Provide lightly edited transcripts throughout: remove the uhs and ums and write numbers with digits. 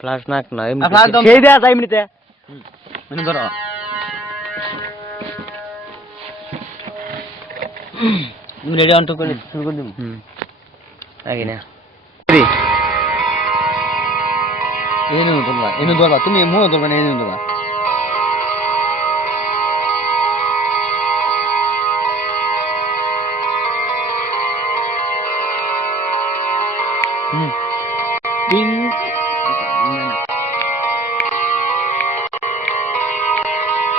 flush নাক না flush দাও সেই দেয়া যায় এমনিতে মানে ধরো রেডি অন টু করে শুরু করে দিই আগে না এনে ধরবা তুমি মনে ধরবা না এনে ধরবা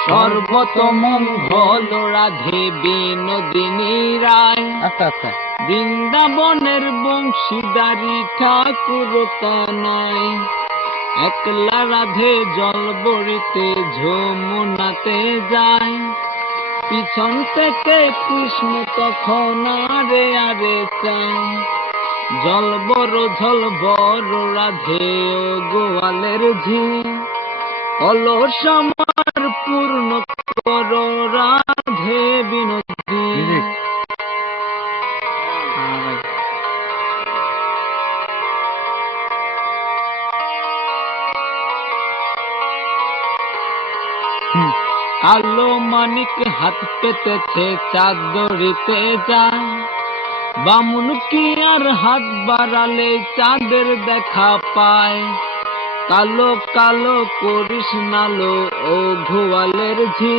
সর্বতমঙ্গল রাধে বিনোদিনী রায় আচ্ছা আচ্ছা বৃন্দাবনের বংশীদারি ঠাকুর কানাই একলা রাধে জল বরিতে যমুনাতে যায় পিছন থেকে কৃষ্ণ তখন আরে আরে চায় জল বড় রাধে ও গোয়ালের ঝি অলস আমার পূর্ণ কর রাধে বিনোদিনী কালো মানিক হাত পেতেছে চাঁদরিতে যায় বামুন কি আর হাত বাড়ালে চাঁদের দেখা পায় কালো কালো করিস নালো ও ঘোয়ালের ঝি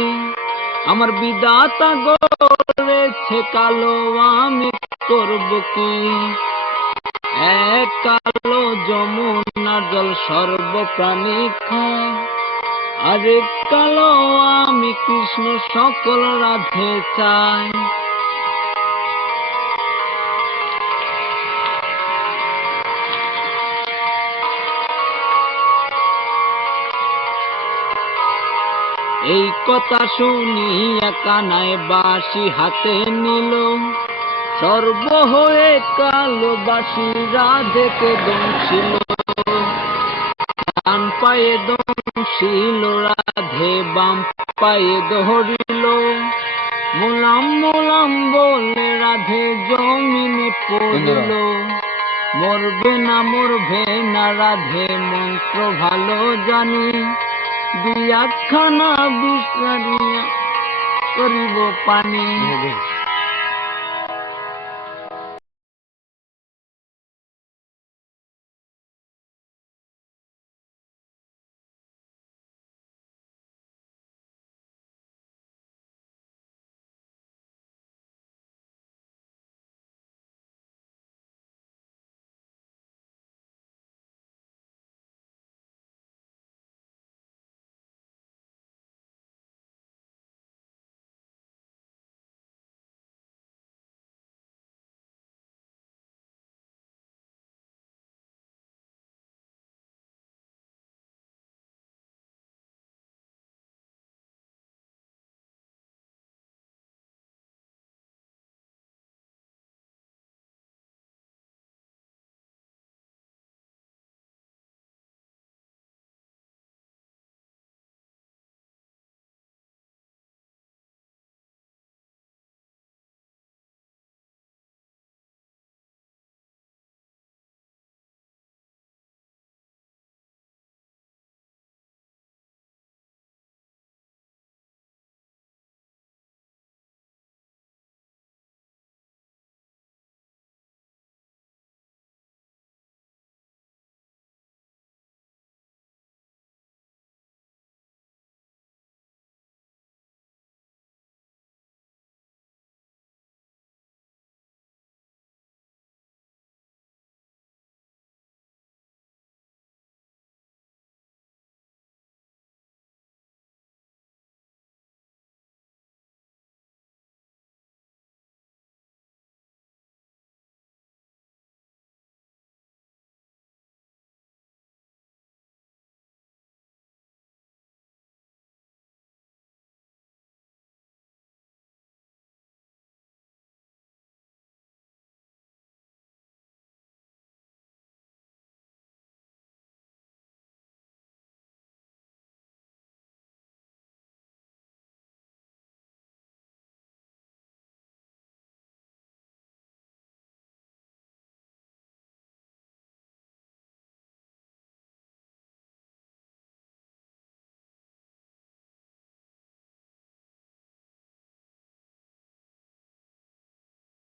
আমার বিধাতা গড়েছে কালো আমি করব কি এক কালো যমুনার জল সর্বপ্রাণী খায় আরে কালো আমি কৃষ্ণ সকল রাধে চাই এই কথা শুনিয়া কানায় বাঁশি হাতে নিল সর্ব হয়ে কালো বাঁশি রাধেকে দংশিল ডান পায়ে দংশিল রাধে বাম পায়ে ধরিল মোলাম মোলাম বলে রাধে জমিনে পড়ল মরবে না রাধে মন্ত্র ভালো জানি দুই একখানা বিছানিয়া করিব পানি